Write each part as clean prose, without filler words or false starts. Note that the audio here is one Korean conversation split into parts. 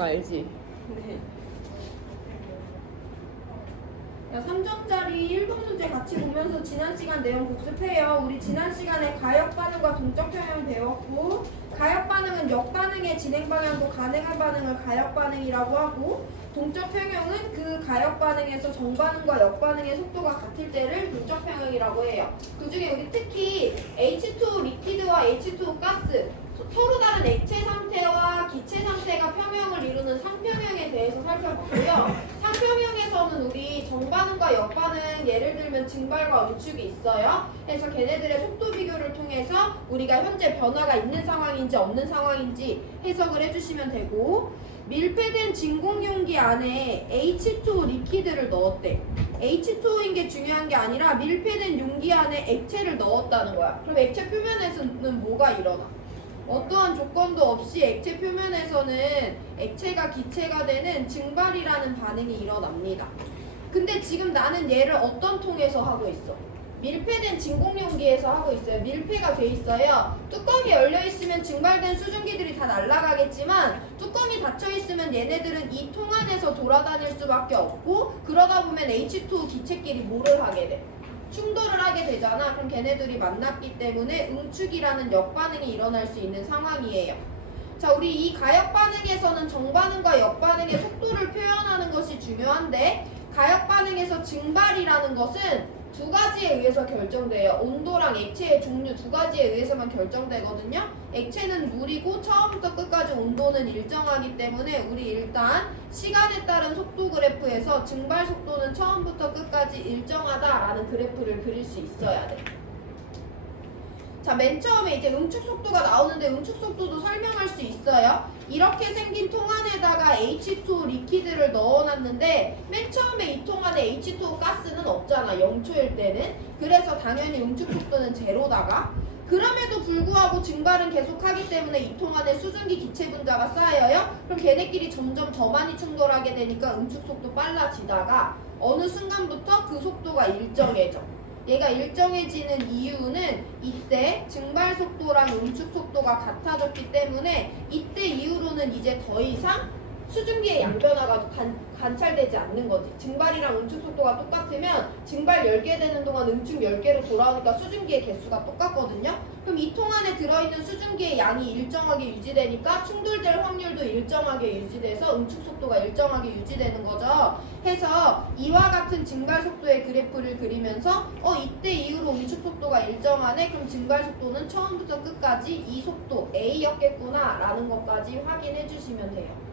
알지? 네. 야, 3점짜리 1번 문제 같이 보면서 지난 시간 내용 복습해요. 우리 지난 시간에 가역 반응과 동적 평형 배웠고, 가역 반응은 역반응의 진행 방향도 가능한 반응을 가역 반응이라고 하고, 동적 평형은 그 가역 반응에서 정반응과 역반응의 속도가 같을 때를 동적 평형이라고 해요. 그 중에 우리 특히 H2 리퀴드와 H2 가스, 서로 다른 액체 상태와 기체 상태가 평형을 이루는 상평형에 대해서 살펴봤고요. 상평형에서는 우리 정반응과 역반응, 예를 들면 증발과 응축이 있어요. 그래서 걔네들의 속도 비교를 통해서 우리가 현재 변화가 있는 상황인지 없는 상황인지 해석을 해주시면 되고, 밀폐된 진공 용기 안에 H2 리퀴드를 넣었대. H2인 게 중요한 게 아니라 밀폐된 용기 안에 액체를 넣었다는 거야. 그럼 액체 표면에서는 뭐가 일어나? 어떠한 조건도 없이 액체 표면에서는 액체가 기체가 되는 증발이라는 반응이 일어납니다. 근데 지금 나는 얘를 어떤 통에서 하고 있어? 밀폐된 진공 용기에서 하고 있어요. 밀폐가 돼 있어요. 뚜껑이 열려 있으면 증발된 수증기들이 다 날아가겠지만, 뚜껑이 닫혀 있으면 얘네들은 이 통 안에서 돌아다닐 수밖에 없고, 그러다 보면 H2 기체끼리 뭐를 하게 돼? 충돌을 하게 되잖아. 그럼 걔네들이 만났기 때문에 응축이라는 역반응이 일어날 수 있는 상황이에요. 자, 우리 이 가역 반응에서는 정반응과 역반응의 속도를 표현하는 것이 중요한데, 가역 반응에서 증발이라는 것은 두 가지에 의해서 결정돼요. 온도랑 액체의 종류 두 가지에 의해서만 결정되거든요. 액체는 물이고 처음부터 끝까지 온도는 일정하기 때문에 우리 일단 시간에 따른 속도 그래프에서 증발 속도는 처음부터 끝까지 일정하다라는 그래프를 그릴 수 있어야 돼. 자, 맨 처음에 이제 응축 속도가 나오는데 응축 속도도 설명할 수 있어요. 이렇게 생긴 통 안에다가 H2 리퀴드를 넣어놨는데 맨 처음에 이 통 안에 H2 가스는 없잖아. 0초일 때는. 그래서 당연히 응축 속도는 제로다가, 그럼에도 불구하고 증발은 계속하기 때문에 이 통 안에 수증기 기체 분자가 쌓여요. 그럼 걔네끼리 점점 더 많이 충돌하게 되니까 응축 속도 빨라지다가 어느 순간부터 그 속도가 일정해져. 얘가 일정해지는 이유는 이때 증발 속도랑 응축 속도가 같아졌기 때문에 이때 이후로는 이제 더 이상 수증기의 양변화가 관찰되지 않는 거지. 증발이랑 응축 속도가 똑같으면 증발 10개 되는 동안 응축 10개로 돌아오니까 수증기의 개수가 똑같거든요. 그럼 이 통 안에 들어있는 수증기의 양이 일정하게 유지되니까 충돌될 확률도 일정하게 유지돼서 응축 속도가 일정하게 유지되는 거죠. 해서 이와 같은 증발 속도의 그래프를 그리면서 이때 이후로 응축 속도가 일정하네. 그럼 증발 속도는 처음부터 끝까지 이 속도 A였겠구나 라는 것까지 확인해 주시면 돼요.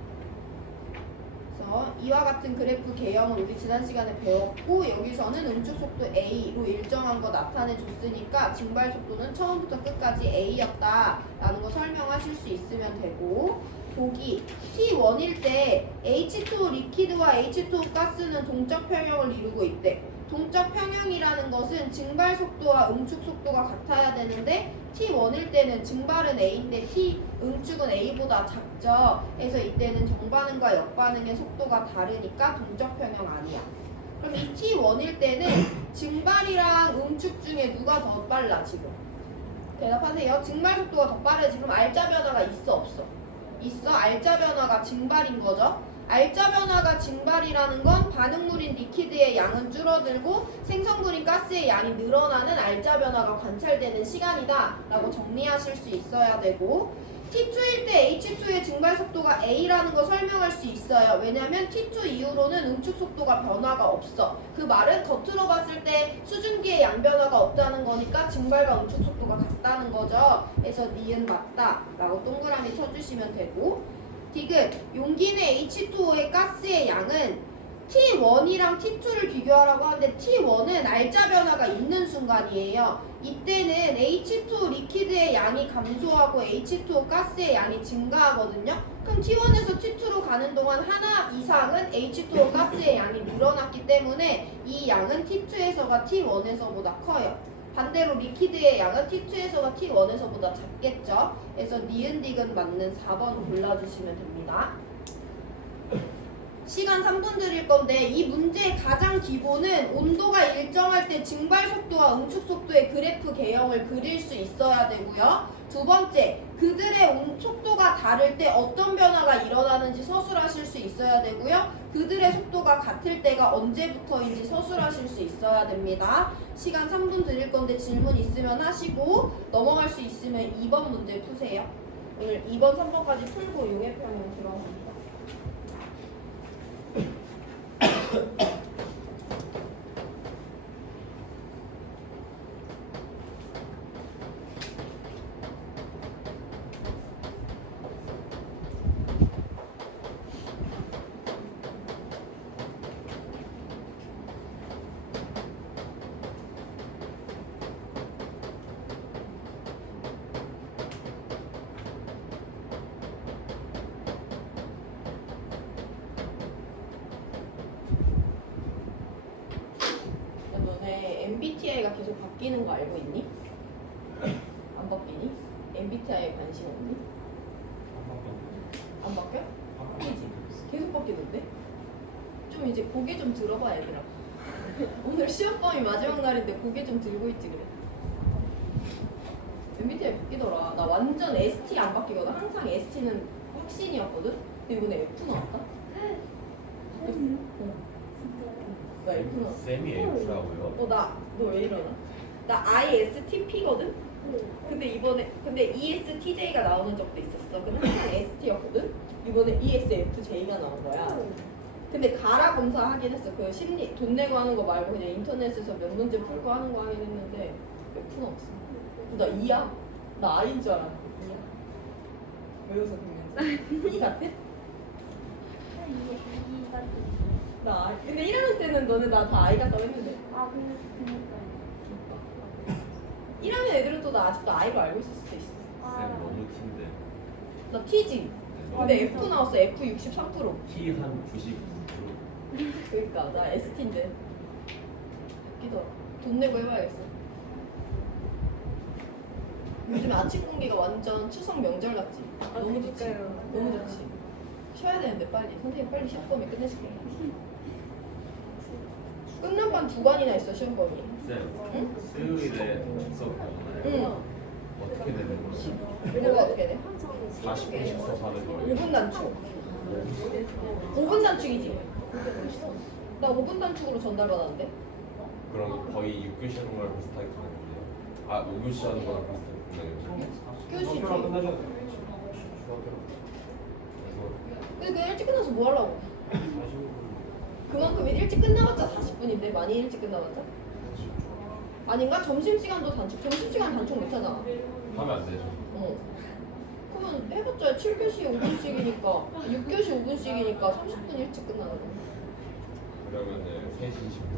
이와 같은 그래프 개형을 우리 지난 시간에 배웠고, 여기서는 응축 속도 A로 일정한 거 나타내 줬으니까 증발 속도는 처음부터 끝까지 A였다라는 거 설명하실 수 있으면 되고, 보기 T1일 때 H2 리퀴드와 H2 가스는 동적 평형을 이루고 있대. 동적 평형이라는 것은 증발 속도와 응축 속도가 같아야 되는데 T1일 때는 증발은 A인데 응축은 A보다 작죠. 그래서 이때는 정반응과 역반응의 속도가 다르니까 동적 평형 아니야. 그럼 이 T1일 때는 증발이랑 응축 중에 누가 더 빨라 지금? 대답하세요. 증발 속도가 더 빠르지. 그럼 알자 변화가 있어 없어? 있어. 알자 변화가 증발인 거죠. 알자 변화가 증발이라는 건 반응물인 리퀴드의 양은 줄어들고 생성물인 가스의 양이 늘어나는 알자 변화가 관찰되는 시간이다 라고 정리하실 수 있어야 되고, T2일 때 H2의 증발 속도가 A라는 거 설명할 수 있어요. 왜냐면 T2 이후로는 응축 속도가 변화가 없어. 그 말은 겉으로 봤을 때 수증기의 양 변화가 없다는 거니까 증발과 응축 속도가 같다는 거죠. 그래서 니은 맞다 라고 동그라미 쳐주시면 되고, 디귿 용기 내 H2O의 가스의 양은 T1이랑 T2를 비교하라고 하는데 T1은 알자 변화가 있는 순간이에요. 이때는 H2 리퀴드의 양이 감소하고 H2O 가스의 양이 증가하거든요. 그럼 T1에서 T2로 가는 동안 하나 이상은 H2O 가스의 양이 늘어났기 때문에 이 양은 T2에서가 T1에서보다 커요. 반대로 리퀴드의 양은 T2에서가 T1에서보다 작겠죠. 그래서 니은 디귿 맞는 4번 골라주시면 됩니다. 시간 3분 드릴 건데, 이 문제의 가장 기본은 온도가 일정할 때 증발 속도와 응축 속도의 그래프 개형을 그릴 수 있어야 되고요. 두 번째, 그들의 속도가 다를 때 어떤 변화가 일어나는지 서술하실 수 있어야 되고요. 그들의 속도가 같을 때가 언제부터인지 서술하실 수 있어야 됩니다. 시간 3분 드릴 건데 질문 있으면 하시고 넘어갈 수 있으면 2번 문제 푸세요. 오늘 2번, 3번까지 풀고 용해평형 들어갑니다. MBTI가 계속 바뀌는 거 알고 있니? 안 바뀌니? MBTI에 관심 없니? 안 바뀌어? 바뀌지? 계속 바뀌던데? 좀 이제 고개 좀 들어봐 얘들아. 오늘 시험범위 마지막 날인데 고개 좀 들고 있지 그래. MBTI 바뀌더라. 나 완전 ST 안 바뀌거든. 항상 ST는 확신이었거든? 근데 이번에 F 나왔다? 나 F 나왔어. 쌤이 F라고요? 너 왜 이러나? 나 ISTP거든? 근데 ESTJ가 나오는 적도 있었어. 근데 항상 ST였거든? 이번에 ESFJ가 나온 거야. 근데 가라 검사 하긴 했어. 그 심리, 돈 내고 하는 거 말고 그냥 인터넷에서 몇 문제 풀고 하는 거 하긴 했는데 F 나왔어. 나 E야? 나 I인 줄 알았는데 E야? 왜 웃어 그러면서? E 같아? 나 I. 근데 1학년 때는 너네 나 다 I 같다고 했는데. 아 근데 그니까 1학년 애들은 또 나 아직도 I로 알고 있을 수도 있어. 쌤 너무 T인데. 나 T지. 근데 F 나왔어. F 63%. T 한 99%. 그러니까 나 ST인데. 웃기더라. 돈 내고 해봐야겠어. 요즘 아침 공기가 완전 추석 명절 같지? 너무 좋지? 너무 좋지? 쉬어야 되는데 빨리. 선생님 빨리 시험 범위 끝내줄게. 끝난 반 2관이나 있어 시험 범위. 쌤, 응? 수요일에 수업 보잖아요. 응. 어떻게 되는 거지? 뭐가 어떻게 돼? 40분씩 수업하는 거예요. 5분 단축. 5분 단축이지? 나 5분 단축으로 전달받았는데? 그럼 거의 6교시 하는 거랑 비슷하게 되는데요. 아, 5교시 하는 거랑 비슷하게 되는 교시지. 그래서 근데 그냥 일찍 끝나서 뭐 하려고? 그만큼 일찍 끝나봤자 40분인데 많이 일찍 끝나봤자? 아닌가? 점심시간도 단축. 점심시간 단축 못하잖아. 하면 안 되죠. 그러면 해봤자 7교시 5분씩이니까 6교시 5분씩이니까 30분 일찍 끝나는 거. 그러면은 3시 20분?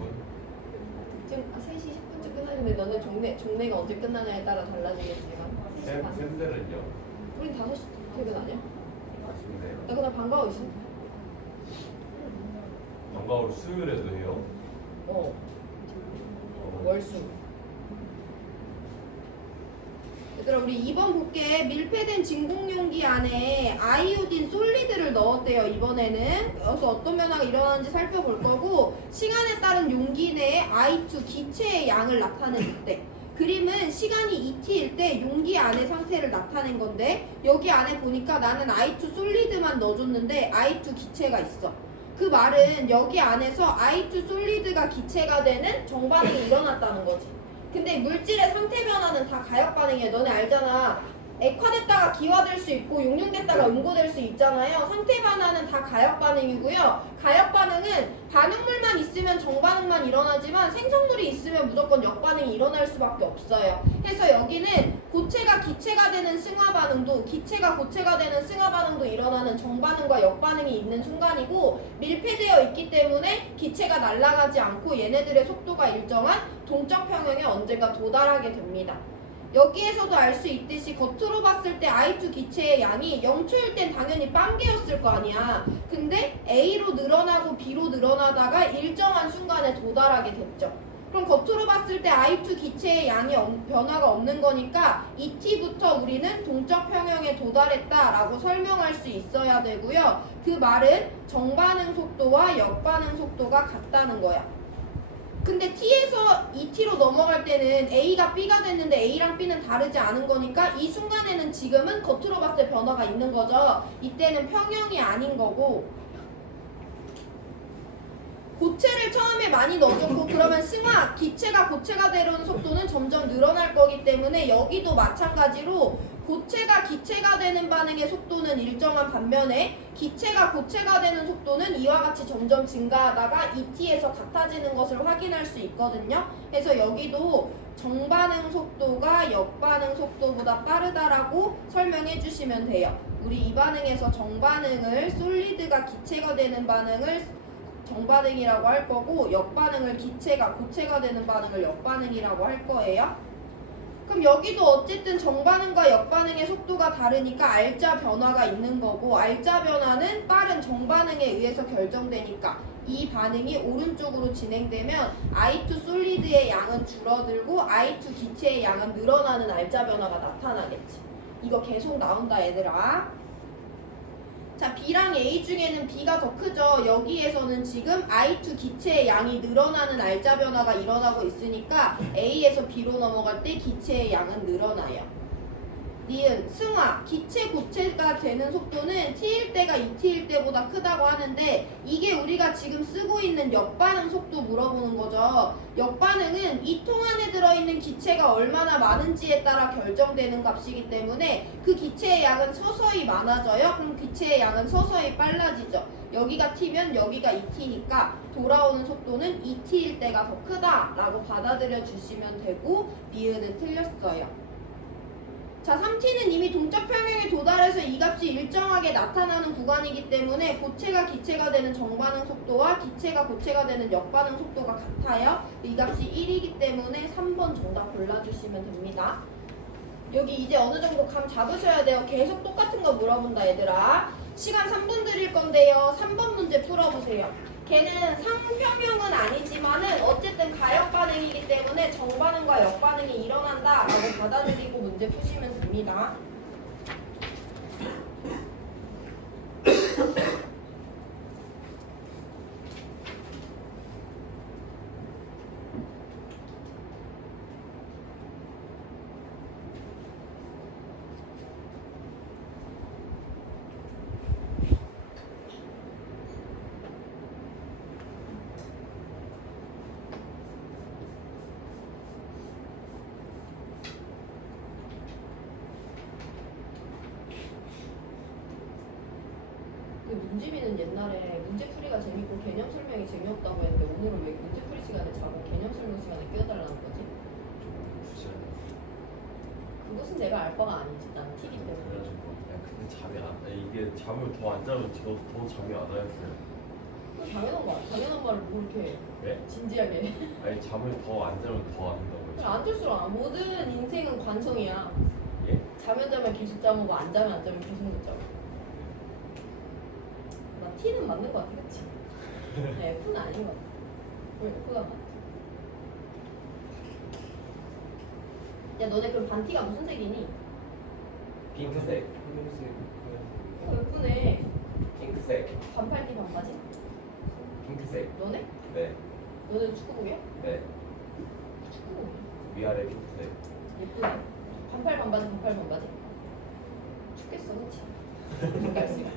지금 3시 10분쯤 끝나는데 너네 종례가 언제 끝나냐에 따라 달라지겠지만 3시 반. 쌤들은요? 우린 5시 퇴근 아니야? 아쉽네요. 나 그냥 방과후 있어. 방과후를 수요일에도 해요? 월수. 얘들아 우리 2번 볼게. 밀폐된 진공용기 안에 아이오딘 솔리드를 넣었대요. 이번에는 그래서 어떤 변화가 일어나는지 살펴볼 거고, 시간에 따른 용기 내에 I2 기체의 양을 나타내줬대. 그림은 시간이 2t일 때 용기 안의 상태를 나타낸 건데, 여기 안에 보니까 나는 I2 솔리드만 넣어줬는데 I2 기체가 있어. 그 말은 여기 안에서 I2 솔리드가 기체가 되는 정반응이 일어났다는 거지. 근데 물질의 상태 변화는 다 가역 반응이야. 너네 알잖아. 액화됐다가 기화될 수 있고 용융됐다가 음고될 수 있잖아요. 상태 변화는 다 가역 반응이고요. 가역 반응은 반응물만 있으면 정반응만 일어나지만 생성물이 있으면 무조건 역반응이 일어날 수밖에 없어요. 그래서 여기는 고체가 기체가 되는 승화 반응도, 기체가 고체가 되는 승화 반응도 일어나는 정반응과 역반응이 있는 순간이고, 밀폐되어 있기 때문에 기체가 날아가지 않고 얘네들의 속도가 일정한 동적 평형에 언젠가 도달하게 됩니다. 여기에서도 알 수 있듯이 겉으로 봤을 때 I2 기체의 양이 0초일 땐 당연히 빵개였을 거 아니야. 근데 A로 늘어나고 B로 늘어나다가 일정한 순간에 도달하게 됐죠. 그럼 겉으로 봤을 때 I2 기체의 양이 변화가 없는 거니까 2t부터 우리는 동적 평형에 도달했다라고 설명할 수 있어야 되고요. 그 말은 정반응 속도와 역반응 속도가 같다는 거야. 근데 T에서 ET로 넘어갈 때는 A가 B가 됐는데 A랑 B는 다르지 않은 거니까 이 순간에는 지금은 겉으로 봤을 때 변화가 있는 거죠. 이때는 평형이 아닌 거고, 고체를 처음에 많이 넣어줬고 그러면 승화, 기체가 고체가 되는 속도는 점점 늘어날 거기 때문에 여기도 마찬가지로 고체가 기체가 되는 반응의 속도는 일정한 반면에 기체가 고체가 되는 속도는 이와 같이 점점 증가하다가 ET에서 같아지는 것을 확인할 수 있거든요. 그래서 여기도 정반응 속도가 역반응 속도보다 빠르다라고 설명해 주시면 돼요. 우리 이 반응에서 정반응을 솔리드가 기체가 되는 반응을 정반응이라고 할 거고, 역반응을 기체가 고체가 되는 반응을 역반응이라고 할 거예요. 그럼 여기도 어쨌든 정반응과 역반응의 속도가 다르니까 알자 변화가 있는 거고, 알자 변화는 빠른 정반응에 의해서 결정되니까 이 반응이 오른쪽으로 진행되면 I2 솔리드의 양은 줄어들고 I2 기체의 양은 늘어나는 알자 변화가 나타나겠지. 이거 계속 나온다 얘들아. 자, B랑 A 중에는 B가 더 크죠. 여기에서는 지금 I2 기체의 양이 늘어나는 알자 변화가 일어나고 있으니까 A에서 B로 넘어갈 때 기체의 양은 늘어나요. 니은, 승화, 기체 고체가 되는 속도는 T일 때가 2T일 때보다 크다고 하는데 이게 우리가 지금 쓰고 있는 역반응 속도 물어보는 거죠. 역반응은 이 통 안에 들어있는 기체가 얼마나 많은지에 따라 결정되는 값이기 때문에 그 기체의 양은 서서히 많아져요. 그럼 기체의 양은 서서히 빨라지죠. 여기가 T면 여기가 2T니까 돌아오는 속도는 2T일 때가 더 크다라고 받아들여 주시면 되고, 니은은 틀렸어요. 자, 3T는 이미 동적 평형에 도달해서 이 값이 일정하게 나타나는 구간이기 때문에 고체가 기체가 되는 정반응 속도와 기체가 고체가 되는 역반응 속도가 같아요. 이 값이 1이기 때문에 3번 정답 골라주시면 됩니다. 여기 이제 어느 정도 감 잡으셔야 돼요. 계속 똑같은 거 물어본다 얘들아. 시간 3분 드릴 건데요. 3번 문제 풀어보세요. 걔는 상평형은 아니지만은 어쨌든 가역 반응이기 때문에 정반응과 역반응이 일어난다라고 받아들이고 문제 푸시면 됩니다. 문지민은 옛날에 문제풀이가 재밌고 개념 설명이 재미없다고 했는데 오늘은 왜 문제풀이 시간에 자꾸 개념 설명 시간에 끼어달라는 거지? 그것은 내가 알 바가 아니지. 난 T기 때문에. 그래가지고 근데 잠이 안 이게 잠을 더 안 자면 더 잠이 안 와요. 그 당연한 거야. 당연한 말을 뭐 이렇게 네? 진지하게. 아니 잠을 더 안 자면 더 안 된다고요. 안 들수록 안. 모든 인생은 관성이야. 예? 자면 계속 잠오고 안 자면 계속 못 자고. 나 T는 맞는 거 같아, 그치? 네, F는 아닌 거 같아. 왜 F가 맞지? 야, 너네 그럼 반티가 무슨 색이니? 핑크색. 예쁘네. 핑크색. 반팔티 반바지? 핑크색. 너네? 네. 너네 축구복이야? 네. 축구복. 위아래 핑크색. 예쁘네. 반팔 반바지. 춥겠어, 그치? 날씨가.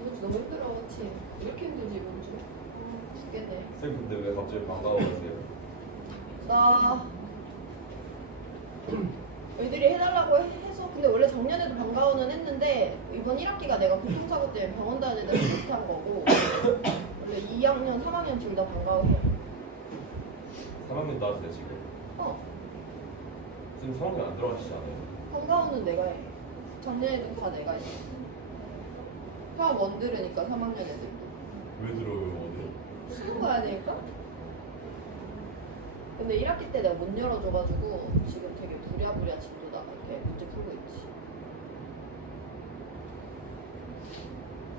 이번 주 너무 힘들어, 그치? 이렇게 힘들지, 이번 주? 죽겠네. 쌤 근데 왜 갑자기 반가워하세요? 나 애들이 해달라고 해서. 근데 원래 작년에도 방과후는 했는데 이번 1학기가 내가 교통사고 때문에 병원다는 데서 못한 거고 원래 2학년, 3학년 둘 다 방과후 해. 3학년 나왔어요 지금. 쌤 3학년 안 들어가시지 않아요? 방과후는 내가 해. 작년에도 다 내가 했어. 화학 원 들으니까 3학년 애들도 왜 들어요 오늘? 수능 가야 되니까. 근데 1학기 때 내가 못 열어줘가지고 지금 되게 부랴부랴 진도다가 이렇게 문제 풀고 있지.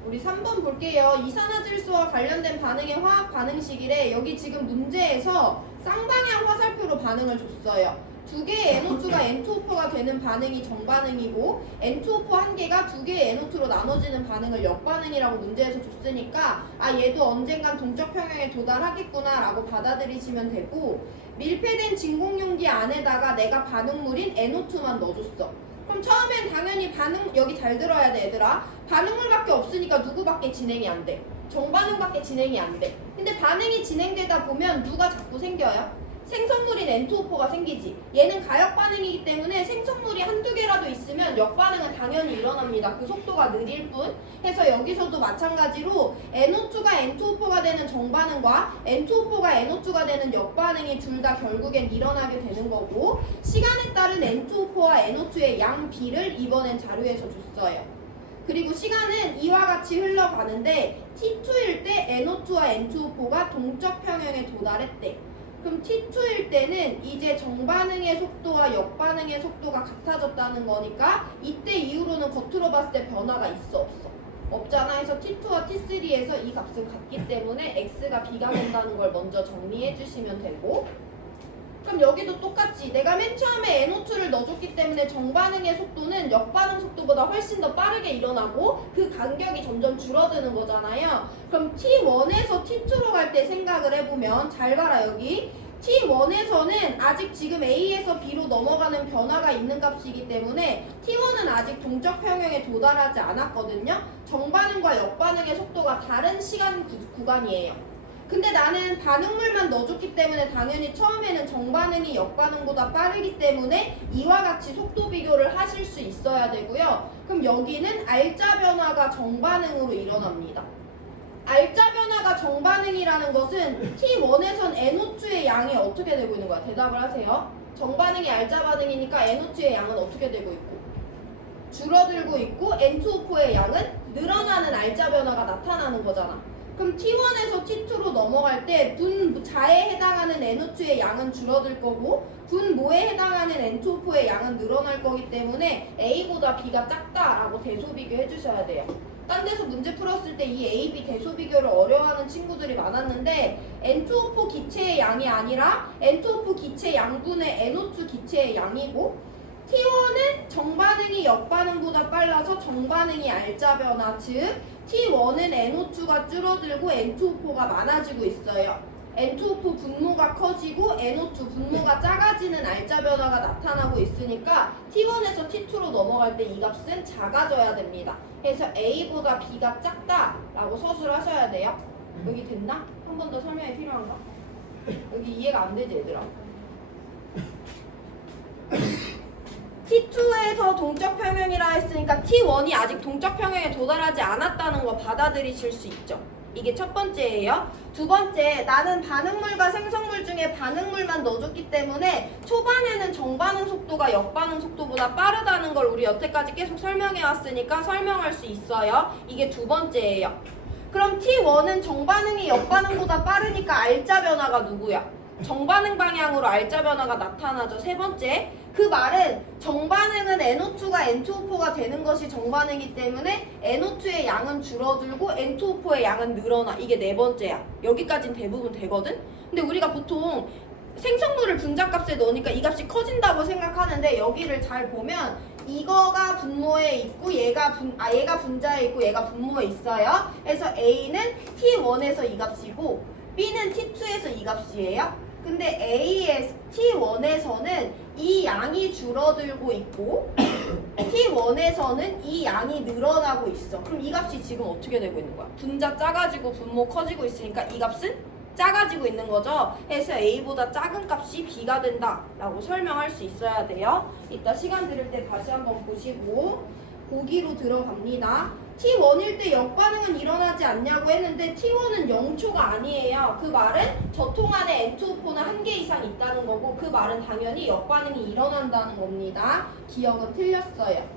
우리 3번 볼게요. 이산화질소와 관련된 반응의 화학 반응식이래. 여기 지금 문제에서 쌍방향 화살표로 반응을 줬어요. 두 개의 NO2가 N2O4가 되는 반응이 정반응이고 N2O4 한 개가 두 개의 NO2로 나눠지는 반응을 역반응이라고 문제에서 줬으니까 아 얘도 언젠간 동적 평형에 도달하겠구나 라고 받아들이시면 되고 밀폐된 진공용기 안에다가 내가 반응물인 NO2만 넣어줬어. 그럼 처음엔 당연히 여기 잘 들어야 돼 얘들아. 반응물밖에 없으니까 누구밖에 진행이 안 돼. 정반응밖에 진행이 안 돼. 근데 반응이 진행되다 보면 누가 자꾸 생겨요? 생성물인 N2O4가 생기지. 얘는 가역 반응이기 때문에 생성물이 한두 개라도 있으면 역반응은 당연히 일어납니다. 그 속도가 느릴 뿐. 해서 여기서도 마찬가지로 NO2가 N2O4가 되는 정반응과 N2O4가 NO2가 되는 역반응이 둘 다 결국엔 일어나게 되는 거고 시간에 따른 N2O4와 NO2의 양 비를 이번엔 자료에서 줬어요. 그리고 시간은 이와 같이 흘러가는데 T2일 때 NO2와 N2O4가 동적 평형에 도달했대. 그럼 T2일 때는 이제 정반응의 속도와 역반응의 속도가 같아졌다는 거니까 이때 이후로는 겉으로 봤을 때 변화가 있어 없어? 없잖아. 해서 T2와 T3에서 이 값은 같기 때문에 X가 B가 된다는 걸 먼저 정리해 주시면 되고 그럼 여기도 똑같지. 내가 맨 처음에 NO2를 넣어줬기 때문에 정반응의 속도는 역반응 속도보다 훨씬 더 빠르게 일어나고 그 간격이 점점 줄어드는 거잖아요. 그럼 T1에서 T2로 갈 때 생각을 해보면 잘 봐라 여기. T1에서는 아직 지금 A에서 B로 넘어가는 변화가 있는 값이기 때문에 T1은 아직 동적 평형에 도달하지 않았거든요. 정반응과 역반응의 속도가 다른 시간 구간이에요. 근데 나는 반응물만 넣어줬기 때문에 당연히 처음에는 정반응이 역반응보다 빠르기 때문에 이와 같이 속도 비교를 하실 수 있어야 되고요. 그럼 여기는 알짜 변화가 정반응으로 일어납니다. 알짜 변화가 정반응이라는 것은 T1에선 NO2의 양이 어떻게 되고 있는 거야? 대답을 하세요. 정반응이 알짜 반응이니까 NO2의 양은 어떻게 되고 있고? 줄어들고 있고 N2O4의 양은 늘어나는 알짜 변화가 나타나는 거잖아. 그럼 T1에서 T2로 넘어갈 때 분자에 해당하는 NO2의 양은 줄어들 거고 분모에 해당하는 N2O4의 양은 늘어날 거기 때문에 A보다 B가 작다라고 대소 비교해 주셔야 돼요. 딴 데서 문제 풀었을 때 이 A, B 대소 비교를 어려워하는 친구들이 많았는데 N2O4 기체의 양이 아니라 N2O4 기체 양분의 NO2 기체의 양이고 T1은 정반응이 역반응보다 빨라서 정반응이 알짜 변화, 즉 T1은 NO2가 줄어들고 N2O4가 많아지고 있어요. N2O4 분모가 커지고 NO2 분모가 작아지는 알짜 변화가 나타나고 있으니까 T1에서 T2로 넘어갈 때 이 값은 작아져야 됩니다. 그래서 A보다 B가 작다라고 서술하셔야 돼요. 여기 됐나? 한 번 더 설명이 필요한가? 여기 이해가 안 되지 얘들아? T2에서 동적 평형이라 했으니까 T1이 아직 동적 평형에 도달하지 않았다는 거 받아들이실 수 있죠. 이게 첫 번째예요. 두 번째, 나는 반응물과 생성물 중에 반응물만 넣어줬기 때문에 초반에는 정반응 속도가 역반응 속도보다 빠르다는 걸 우리 여태까지 계속 설명해 왔으니까 설명할 수 있어요. 이게 두 번째예요. 그럼 T1은 정반응이 역반응보다 빠르니까 알짜 변화가 누구야? 정반응 방향으로 알짜 변화가 나타나죠. 세 번째, 그 말은 정반응은 NO2가 N2O4가 되는 것이 정반응이기 때문에 NO2의 양은 줄어들고 N2O4의 양은 늘어나. 이게 네 번째야. 여기까진 대부분 되거든? 근데 우리가 보통 생성물을 분자값에 넣으니까 이 값이 커진다고 생각하는데 여기를 잘 보면 이거가 분모에 있고 얘가 분자에 있고 얘가 분모에 있어요. 그래서 A는 T1에서 이 값이고 B는 T2에서 이 값이에요. 근데 T1에서는 이 양이 줄어들고 있고 T1에서는 이 양이 늘어나고 있어. 그럼 이 값이 지금 어떻게 되고 있는 거야? 분자 작아지고 분모 커지고 있으니까 이 값은 작아지고 있는 거죠. 그래서 A보다 작은 값이 B가 된다라고 설명할 수 있어야 돼요. 이따 시간 들을 때 다시 한번 보시고 보기로 들어갑니다. T1일 때 역반응은 일어나지 않냐고 했는데 T1은 0초가 아니에요. 그 말은 저 통 안에 N2O4는 한 개 이상 있다는 거고 그 말은 당연히 역반응이 일어난다는 겁니다. 기억은 틀렸어요.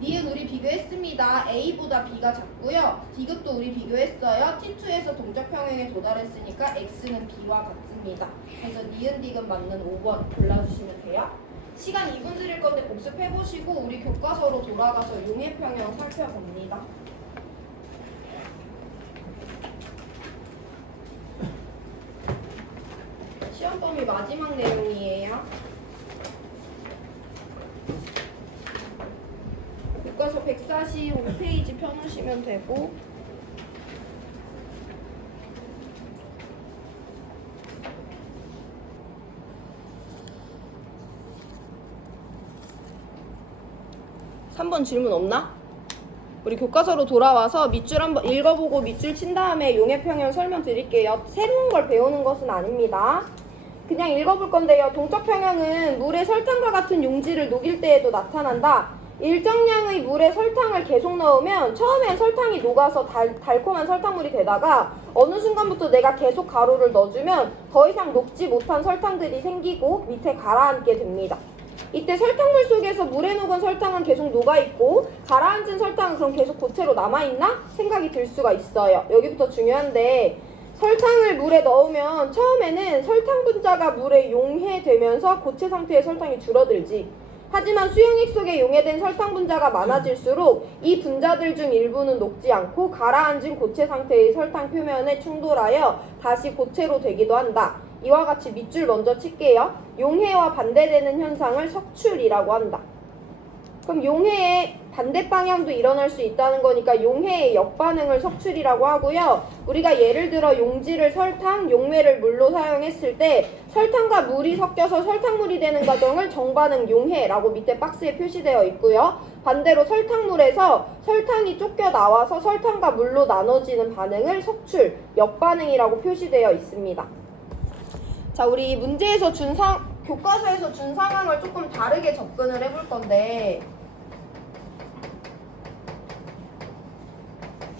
니은 우리 비교했습니다. A보다 B가 작고요. 디귿도 우리 비교했어요. T2에서 동적 평형에 도달했으니까 X는 B와 같습니다. 그래서 니은 디귿 맞는 5번 골라주시면 돼요. 시간 2분 드릴 건데 복습해보시고 우리 교과서로 돌아가서 용해평형 살펴봅니다. 시험 범위 마지막 내용이에요. 이어서 145페이지 펴놓으시면 되고 (3번) 질문 없나? 우리 교과서로 돌아와서 밑줄 한번 읽어보고 밑줄 친 다음에 용해평형 설명드릴게요. 새로운 걸 배우는 것은 아닙니다. 그냥 읽어볼 건데요. 동적평형은 물에 설탕과 같은 용질을 녹일 때에도 나타난다. 일정량의 물에 설탕을 계속 넣으면 처음엔 설탕이 녹아서 달콤한 설탕물이 되다가 어느 순간부터 내가 계속 가루를 넣어주면 더 이상 녹지 못한 설탕들이 생기고 밑에 가라앉게 됩니다. 이때 설탕물 속에서 물에 녹은 설탕은 계속 녹아있고 가라앉은 설탕은 그럼 계속 고체로 남아있나? 생각이 들 수가 있어요. 여기부터 중요한데 설탕을 물에 넣으면 처음에는 설탕 분자가 물에 용해되면서 고체 상태의 설탕이 줄어들지. 하지만 수용액 속에 용해된 설탕 분자가 많아질수록 이 분자들 중 일부는 녹지 않고 가라앉은 고체 상태의 설탕 표면에 충돌하여 다시 고체로 되기도 한다. 이와 같이 밑줄 먼저 칠게요. 용해와 반대되는 현상을 석출이라고 한다. 그럼 용해의 반대 방향도 일어날 수 있다는 거니까 용해의 역반응을 석출이라고 하고요. 우리가 예를 들어 용지를 설탕, 용매를 물로 사용했을 때 설탕과 물이 섞여서 설탕물이 되는 과정을 정반응 용해라고 밑에 박스에 표시되어 있고요. 반대로 설탕물에서 설탕이 쫓겨 나와서 설탕과 물로 나눠지는 반응을 석출, 역반응이라고 표시되어 있습니다. 자, 우리 문제에서 교과서에서 준 상황을 조금 다르게 접근을 해볼 건데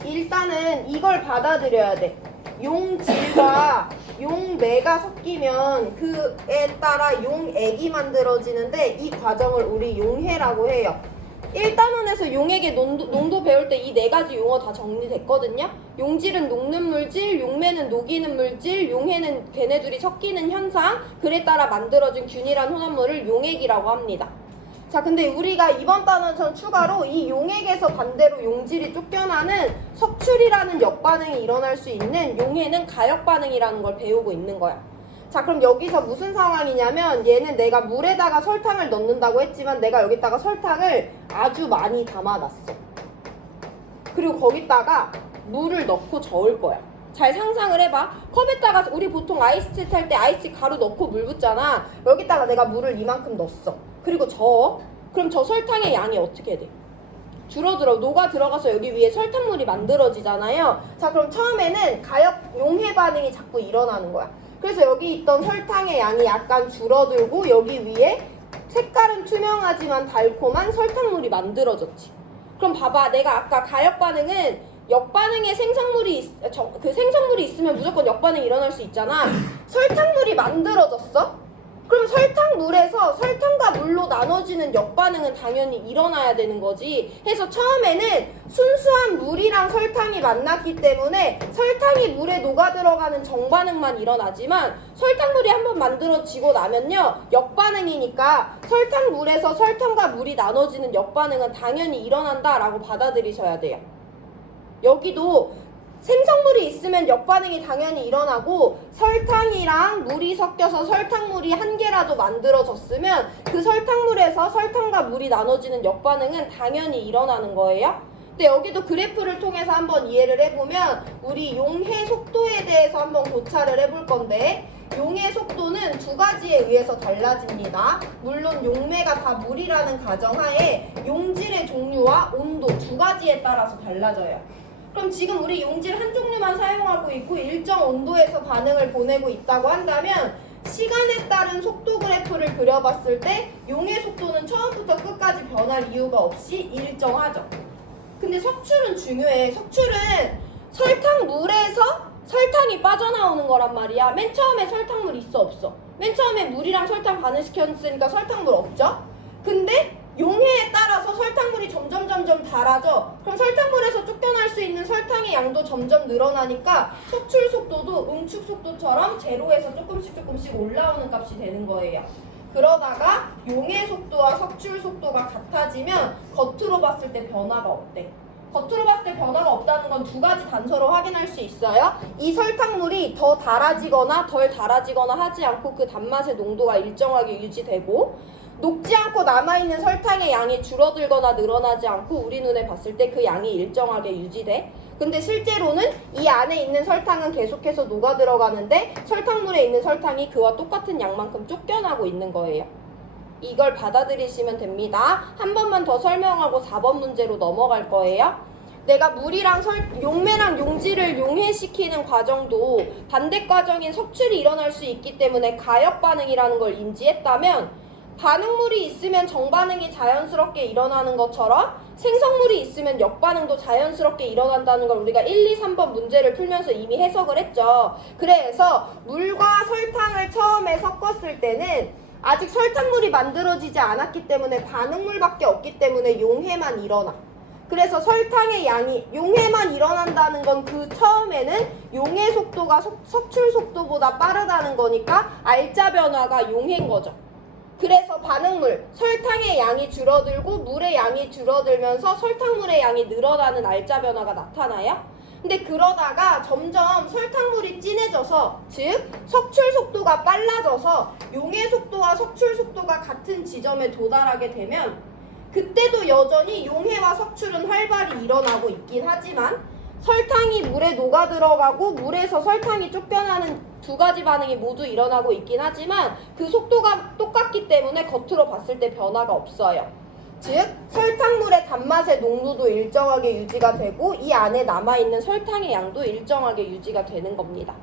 일단은 이걸 받아들여야 돼. 용질과 용매가 섞이면 그에 따라 용액이 만들어지는데 이 과정을 우리 용해라고 해요. 1단원에서 용액의 농도 배울 때 이 네 가지 용어 다 정리됐거든요. 용질은 녹는 물질, 용매는 녹이는 물질, 용해는 걔네들이 섞이는 현상, 그에 따라 만들어진 균일한 혼합물을 용액이라고 합니다. 자, 근데 우리가 이번 단원에서 추가로 이 용액에서 반대로 용질이 쫓겨나는 석출이라는 역반응이 일어날 수 있는 용해는 가역반응이라는 걸 배우고 있는 거야. 자, 그럼 여기서 무슨 상황이냐면 얘는 내가 물에다가 설탕을 넣는다고 했지만 내가 여기다가 설탕을 아주 많이 담아놨어. 그리고 거기다가 물을 넣고 저을 거야. 잘 상상을 해봐. 컵에다가 우리 보통 아이스티 탈 때 아이스 가루 넣고 물 붓잖아. 여기다가 내가 물을 이만큼 넣었어. 그리고 저어. 그럼 저 설탕의 양이 어떻게 돼? 줄어들어. 녹아 들어가서 여기 위에 설탕물이 만들어지잖아요. 자, 그럼 처음에는 용해 반응이 자꾸 일어나는 거야. 그래서 여기 있던 설탕의 양이 약간 줄어들고 여기 위에 색깔은 투명하지만 달콤한 설탕물이 만들어졌지. 그럼 봐봐. 내가 아까 가역반응은 역반응에 생성물이 있으면 무조건 역반응이 일어날 수 있잖아. 설탕물이 만들어졌어? 그럼 설탕물에서 설탕과 물로 나눠지는 역반응은 당연히 일어나야 되는 거지. 해서 처음에는 순수한 물이랑 설탕이 만났기 때문에 설탕이 물에 녹아 들어가는 정반응만 일어나지만 설탕물이 한번 만들어지고 나면요, 역반응이니까 설탕물에서 설탕과 물이 나눠지는 역반응은 당연히 일어난다라고 받아들이셔야 돼요. 여기도 생성물이 있으면 역반응이 당연히 일어나고 설탕이랑 물이 섞여서 설탕물이 한 개라도 만들어졌으면 그 설탕물에서 설탕과 물이 나눠지는 역반응은 당연히 일어나는 거예요. 근데 여기도 그래프를 통해서 한번 이해를 해보면 우리 용해 속도에 대해서 한번 고찰을 해볼 건데 용해 속도는 두 가지에 의해서 달라집니다. 물론 용매가 다 물이라는 가정하에 용질의 종류와 온도 두 가지에 따라서 달라져요. 그럼 지금 우리 용질 한 종류만 사용하고 있고 일정 온도에서 반응을 보내고 있다고 한다면 시간에 따른 속도 그래프를 그려봤을 때 용해 속도는 처음부터 끝까지 변할 이유가 없이 일정하죠. 근데 석출은 중요해. 석출은 설탕물에서 설탕이 빠져나오는 거란 말이야. 맨 처음에 설탕물 있어 없어? 맨 처음에 물이랑 설탕 반응시켰으니까 설탕물 없죠? 근데 용해에 따라서 설탕물이 점점 달아져. 그럼 설탕물에서 쫓겨날 수 있는 설탕의 양도 점점 늘어나니까 석출 속도도 응축 속도처럼 제로에서 조금씩 올라오는 값이 되는 거예요. 그러다가 용해 속도와 석출 속도가 같아지면 겉으로 봤을 때 변화가 없대. 겉으로 봤을 때 변화가 없다는 건 두 가지 단서로 확인할 수 있어요. 이 설탕물이 더 달아지거나 덜 달아지거나 하지 않고 그 단맛의 농도가 일정하게 유지되고, 녹지 않고 남아있는 설탕의 양이 줄어들거나 늘어나지 않고 우리 눈에 봤을 때 그 양이 일정하게 유지돼. 근데 실제로는 이 안에 있는 설탕은 계속해서 녹아 들어가는데 설탕물에 있는 설탕이 그와 똑같은 양만큼 쫓겨나고 있는 거예요. 이걸 받아들이시면 됩니다. 한 번만 더 설명하고 4번 문제로 넘어갈 거예요. 내가 물이랑 용매랑 용지를 용해시키는 과정도 반대 과정인 석출이 일어날 수 있기 때문에 가역 반응이라는 걸 인지했다면 반응물이 있으면 정반응이 자연스럽게 일어나는 것처럼 생성물이 있으면 역반응도 자연스럽게 일어난다는 걸 우리가 1, 2, 3번 문제를 풀면서 이미 해석을 했죠. 그래서 물과 설탕을 처음에 섞었을 때는 아직 설탕물이 만들어지지 않았기 때문에 반응물밖에 없기 때문에 용해만 일어나. 그래서 설탕의 양이 용해만 일어난다는 건 그 처음에는 용해 속도가 석출 속도보다 빠르다는 거니까 알자 변화가 용해인 거죠. 그래서 반응물, 설탕의 양이 줄어들고 물의 양이 줄어들면서 설탕물의 양이 늘어나는 알자 변화가 나타나요. 근데 그러다가 점점 설탕물이 진해져서, 즉 석출 속도가 빨라져서 용해 속도와 석출 속도가 같은 지점에 도달하게 되면 그때도 여전히 용해와 석출은 활발히 일어나고 있긴 하지만 설탕이 물에 녹아 들어가고 물에서 설탕이 쫓겨나는 두 가지 반응이 모두 일어나고 있긴 하지만 그 속도가 똑같기 때문에 겉으로 봤을 때 변화가 없어요. 즉 설탕물의 단맛의 농도도 일정하게 유지가 되고 이 안에 남아있는 설탕의 양도 일정하게 유지가 되는 겁니다.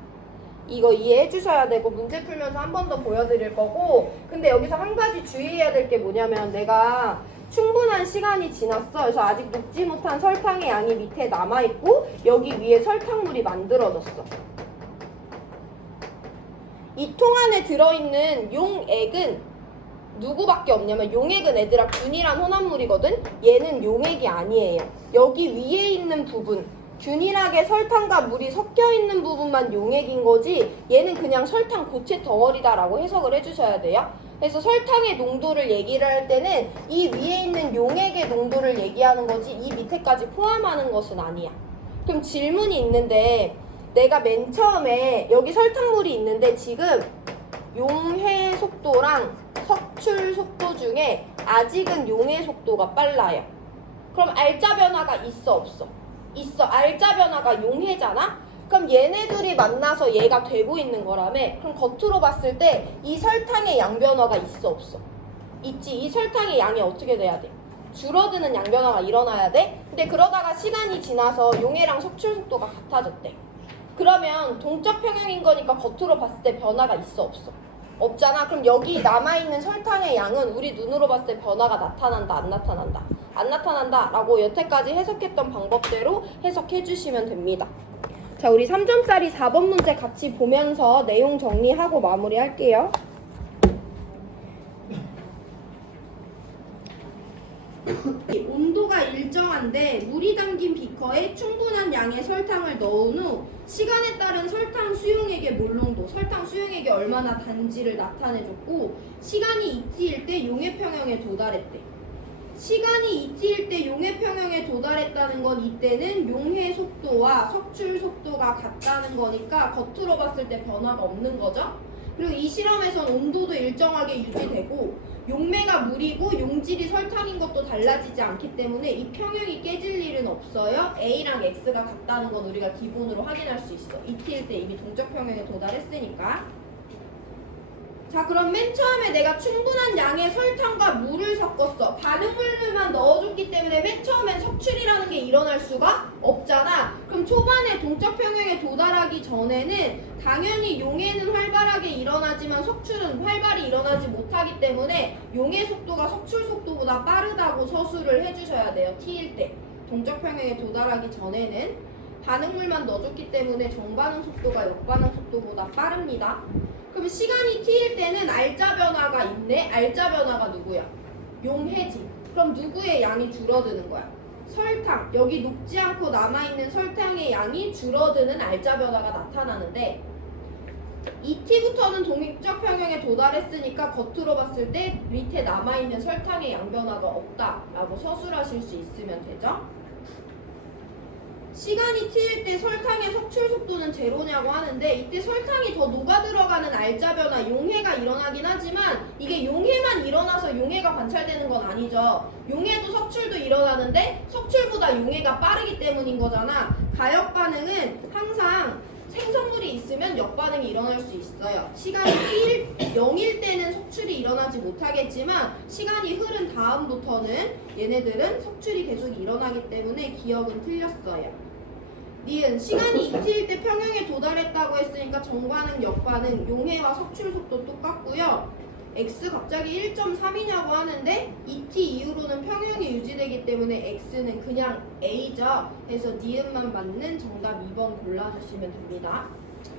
이거 이해해 주셔야 되고 문제 풀면서 한 번 더 보여드릴 거고, 근데 여기서 한 가지 주의해야 될 게 뭐냐면 내가 충분한 시간이 지났어. 그래서 아직 녹지 못한 설탕의 양이 밑에 남아있고 여기 위에 설탕물이 만들어졌어. 이 통 안에 들어있는 용액은 누구밖에 없냐면 용액은 얘들아 균일한 혼합물이거든. 얘는 용액이 아니에요. 여기 위에 있는 부분 균일하게 설탕과 물이 섞여 있는 부분만 용액인 거지 얘는 그냥 설탕 고체 덩어리다라고 해석을 해주셔야 돼요. 그래서 설탕의 농도를 얘기를 할 때는 이 위에 있는 용액의 농도를 얘기하는 거지 이 밑에까지 포함하는 것은 아니야. 그럼 질문이 있는데 내가 맨 처음에 여기 설탕물이 있는데 지금 용해 속도랑 석출 속도 중에 아직은 용해 속도가 빨라요. 그럼 알자 변화가 있어 없어? 있어. 알자 변화가 용해잖아? 그럼 얘네들이 만나서 얘가 되고 있는 거라며. 그럼 겉으로 봤을 때 이 설탕의 양 변화가 있어 없어? 있지. 이 설탕의 양이 어떻게 돼야 돼? 줄어드는 양 변화가 일어나야 돼? 근데 그러다가 시간이 지나서 용해랑 석출 속도가 같아졌대. 그러면 동적 평형인 거니까 겉으로 봤을 때 변화가 있어 없어? 없잖아. 그럼 여기 남아있는 설탕의 양은 우리 눈으로 봤을 때 변화가 나타난다 안 나타난다? 안 나타난다 라고 여태까지 해석했던 방법대로 해석해 주시면 됩니다. 자, 우리 3점짜리 4번 문제 같이 보면서 내용 정리하고 마무리할게요. 온도가 일정한데 물이 담긴 비커에 충분한 양의 설탕을 넣은 후 시간에 따른 설탕 수용액의 몰농도, 설탕 수용액이 얼마나 단지를 나타내줬고 시간이 이티일 때 용해평형에 도달했대. 시간이 이티일 때 용해평형에 도달했다는 건 이때는 용해 속도와 석출 속도가 같다는 거니까 겉으로 봤을 때 변화가 없는 거죠. 그리고 이 실험에선 온도도 일정하게 유지되고 용매가 물이고 용질이 설탕인 것도 달라지지 않기 때문에 이 평형이 깨질 일은 없어요. A랑 X가 같다는 건 우리가 기본으로 확인할 수 있어. 이티일 때 이미 동적 평형에 도달했으니까. 자, 그럼 맨 처음에 내가 충분한 양의 설탕과 물을 섞었어. 반응물만 넣어줬기 때문에 맨 처음엔 석출이라는 게 일어날 수가 없잖아. 그럼 초반에 동적 평형에 도달하기 전에는 당연히 용해는 활발하게 일어나지만 석출은 활발히 일어나지 못하기 때문에 용해 속도가 석출 속도보다 빠르다고 서술을 해주셔야 돼요. T일 때. 동적 평형에 도달하기 전에는 반응물만 넣어줬기 때문에 정반응 속도가 역반응 속도보다 빠릅니다. 그럼 시간이 T일 때는 알자 변화가 있네. 알자 변화가 누구야? 용해지. 그럼 누구의 양이 줄어드는 거야? 설탕. 여기 녹지 않고 남아있는 설탕의 양이 줄어드는 알자 변화가 나타나는데 ET부터는 동적 평형에 도달했으니까 겉으로 봤을 때 밑에 남아있는 설탕의 양 변화가 없다라고 서술하실 수 있으면 되죠? 시간이 t일 때 설탕의 석출 속도는 제로냐고 하는데 이때 설탕이 더 녹아 들어가는 알자 변화 용해가 일어나긴 하지만 이게 용해만 일어나서 용해가 관찰되는 건 아니죠. 용해도 석출도 일어나는데 석출보다 용해가 빠르기 때문인 거잖아. 가역 반응은 항상 생성물이 있으면 역반응이 일어날 수 있어요. 시간이 t일 0일 때는 석출이 일어나지 못하겠지만 시간이 흐른 다음부터는 얘네들은 석출이 계속 일어나기 때문에 기억은 틀렸어요. 니은 시간이 2t일 때 평형에 도달했다고 했으니까 정반응, 역반응, 용해와 석출 속도 똑같고요. x 갑자기 1.3이냐고 하는데 2t 이후로는 평형이 유지되기 때문에 x는 그냥 a죠. 그래서 니은만 맞는 정답 2번 골라주시면 됩니다.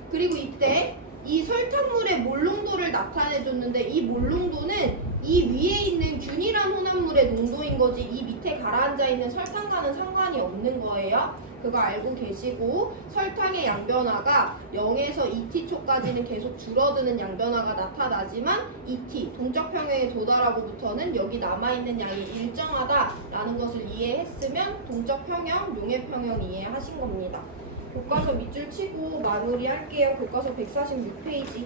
그리고 이때 이 설탕물의 몰농도를 나타내줬는데 이 몰농도는 이 위에 있는 균일한 혼합물의 농도인 거지 이 밑에 가라앉아 있는 설탕과는 상관이 없는 거예요. 그거 알고 계시고 설탕의 양변화가 0에서 2t초까지는 계속 줄어드는 양변화가 나타나지만 2t 동적 평형에 도달하고부터는 여기 남아있는 양이 일정하다라는 것을 이해했으면 동적 평형, 용해 평형 이해하신 겁니다. 교과서 밑줄 치고 마무리할게요. 교과서 146페이지.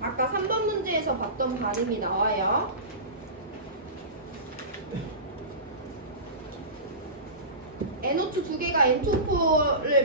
아까 3번 문제에서 봤던 반응이 나와요. NO2 두 개가 N2O4를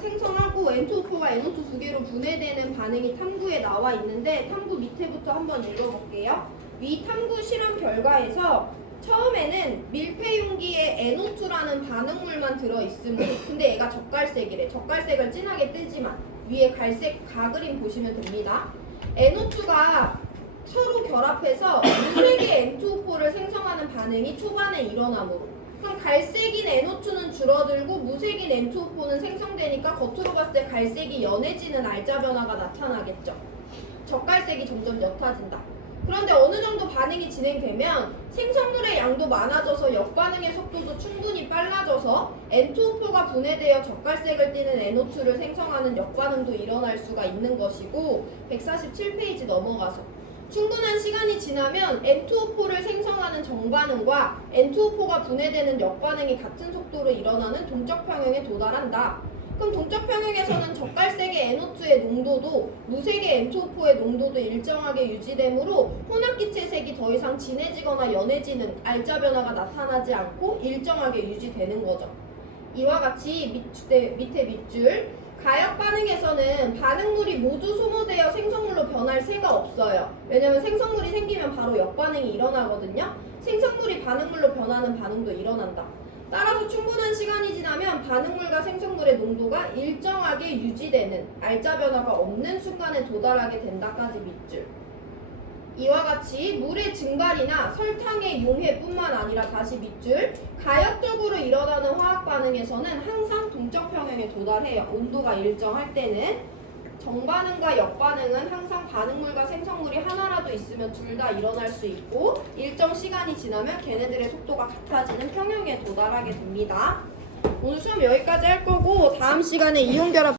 생성하고 N2O4가 NO2 두 개로 분해되는 반응이 탐구에 나와 있는데 탐구 밑에부터 한번 읽어볼게요. 위 탐구 실험 결과에서 처음에는 밀폐 용기에 NO2라는 반응물만 들어있으므로 근데 얘가 젓갈색이래. 젓갈색을 진하게 뜨지만 위에 갈색 가그림 보시면 됩니다. NO2가 서로 결합해서 무색의 N2O4를 생성하는 반응이 초반에 일어나므로 그럼 갈색인 NO2는 줄어들고 무색인 N2O4는 생성되니까 겉으로 봤을 때 갈색이 연해지는 알자 변화가 나타나겠죠. 젓갈색이 점점 옅어진다. 그런데 어느 정도 반응이 진행되면 생성물의 양도 많아져서 역반응의 속도도 충분히 빨라져서 N2O4가 분해되어 젓갈색을 띠는 NO2를 생성하는 역반응도 일어날 수가 있는 것이고 147페이지 넘어가서 충분한 시간이 지나면 N2O4를 생성하는 정반응과 N2O4가 분해되는 역반응이 같은 속도로 일어나는 동적 평형에 도달한다. 그럼 동적 평형에서는 젓갈색의 NO2의 농도도 무색의 N2O4의 농도도 일정하게 유지되므로 혼합기체색이 더 이상 진해지거나 연해지는 알자 변화가 나타나지 않고 일정하게 유지되는 거죠. 이와 같이 밑에 밑줄 가역 반응에서는 반응물이 모두 소모되어 생성물로 변할 새가 없어요. 왜냐면 생성물이 생기면 바로 역반응이 일어나거든요. 생성물이 반응물로 변하는 반응도 일어난다. 따라서 충분한 시간이 지나면 반응물과 생성물의 농도가 일정하게 유지되는 알자 변화가 없는 순간에 도달하게 된다까지 밑줄. 이와 같이 물의 증발이나 설탕의 용해뿐만 아니라 다시 밑줄 가역적으로 일어나는 화학 반응에서는 항상 동적 평형에 도달해요. 온도가 일정할 때는 정반응과 역반응은 항상 반응물과 생성물이 하나라도 있으면 둘 다 일어날 수 있고 일정 시간이 지나면 걔네들의 속도가 같아지는 평형에 도달하게 됩니다. 오늘 수업 여기까지 할 거고 다음 시간에 이온결합